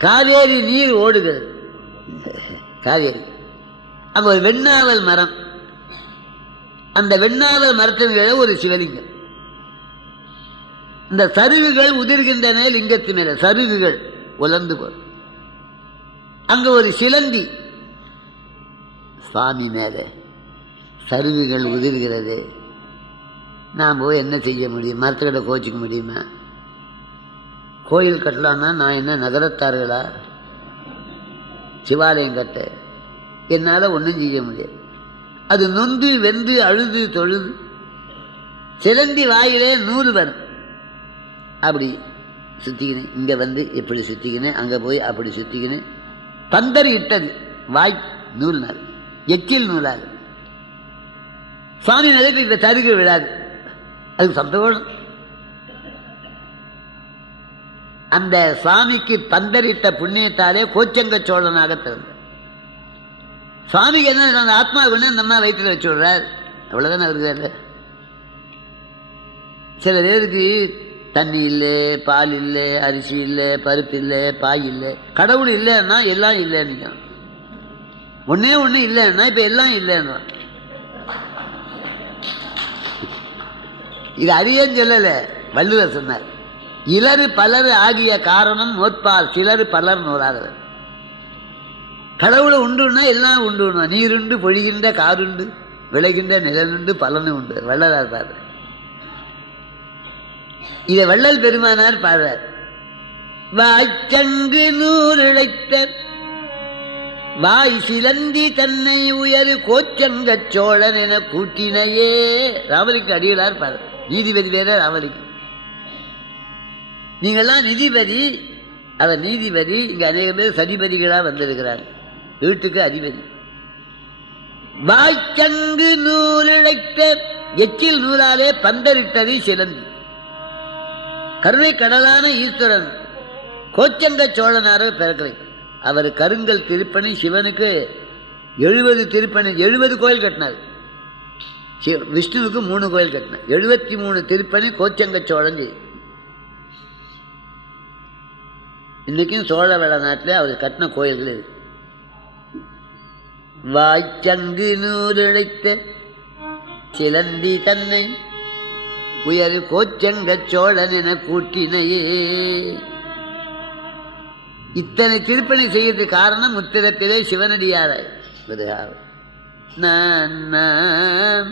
காவேரி நீர் ஓடுகிறது. காவேரி அங்க ஒரு வெண்ணாவல் மரம், அந்த வெண்ணாவல் மரத்தின் மேல ஒரு சிவலிங்கம். இந்த சருகுகள் உதிர்கின்றன லிங்கத்து மேல, சருகுகள் உலர்ந்து போற. அங்க ஒரு சிலந்தி சுவாமி மேல சருகுகள் உதிர்கிறது. நான் போய் என்ன செய்ய முடியும்? மரத்துக்கிட்ட கோச்சிக்க முடியுமா? கோயில் கட்டலான்னா நான் என்ன நகரத்தார்களா? சிவாலயம் கட்ட என்னால் ஒன்றும் செய்ய முடியாது. அது நொந்து வெந்து அழுது தொழுது சிலந்தி வாயிலே 100 வரும். அப்படி சுற்றிக்கினேன், இங்கே வந்து எப்படி சுற்றிக்கினேன், அங்கே போய் அப்படி சுற்றிக்கினேன். பந்தர் இட்டது வாய் நூல்னால், எச்சில் நூலால். சுவாமி நிலைக்கு இந்த தருகு விழாது. அதுக்கு சந்தோஷம். அந்த சுவாமிக்கு பந்தரிட்ட புண்ணியத்தாலே கோச்சங்க சோழனாக திறந்த சுவாமிக்கு என்ன, அந்த ஆத்மா கொண்டு அந்த அம்மா வயிற்றில் வச்சு விடுறார். அவ்வளோதானே அவருக்கு வேலை. சில பேருக்கு தண்ணி இல்லை, பால் இல்லை, அரிசி இல்லை, பருப்பு இல்லை, பாய் இல்லை. கடவுள் இல்லைன்னா எல்லாம் இல்லைன்னு. ஒன்னே ஒன்று இல்லைன்னா இப்போ எல்லாம் இல்லைன்னா. இது அரியன்னு சொல்லலை, வள்ளுவர் சொன்னார். இலறு பலர் ஆகிய காரணம் நோற்பால் சிலர் பலர் நோறாதவர். கடவுளை உண்டுன்னா எல்லாம் உண்டு. நீருண்டு, பொழிகின்ற காருண்டு, விளைகின்ற நிழலுண்டு, பலனும் உண்டு. வள்ளலார் பாடுறார். இதை வள்ளல் பெருமானார் பாடுறார். வாய்ச்சங்கு நூலிழைத்த வாய் சிலந்தி தன்னை உயரு கோச்சங்க சோழன் என கூட்டினையே. ராமலிங்க அடிகளார் பாடுறார். நீதிபதி வேற ராமலிங்க. நீங்கள்லாம் நிதிபதி, அவர் நீதிபதி. இங்க அநேக பேர் சதிபதிகளா வந்திருக்கிறார். வீட்டுக்கு அதிபதி. வாய்ச்சங்கு நூலிழைத்த எச்சில் நூலாலே பந்தரிட்டது சிலந்தி. கருணை கடலான ஈஸ்வரன் கோச்சங்க சோழனார பிறக்கலை. அவர் கருங்கல் திருப்பணி சிவனுக்கு 70 திருப்பணி, 70 கோயில் கட்டினார். விஷ்ணுவுக்கு 3 கோயில் கட்டினார். 73 திருப்பணி கோச்சங்க சோழன். இன்னைக்கும் சோழ வேள நாட்டில் அவர் கட்டின கோயில்கள் இது. வாய்ச்சங்கு நூலிழைத்த சிலந்தி தன்னை உயர் கோச்சங்க சோழன் என கூட்டினையே. இத்தனை திருப்பணி செய்யறதுக்கு காரணம் முத்திரத்திலே சிவனடியாராய். நான்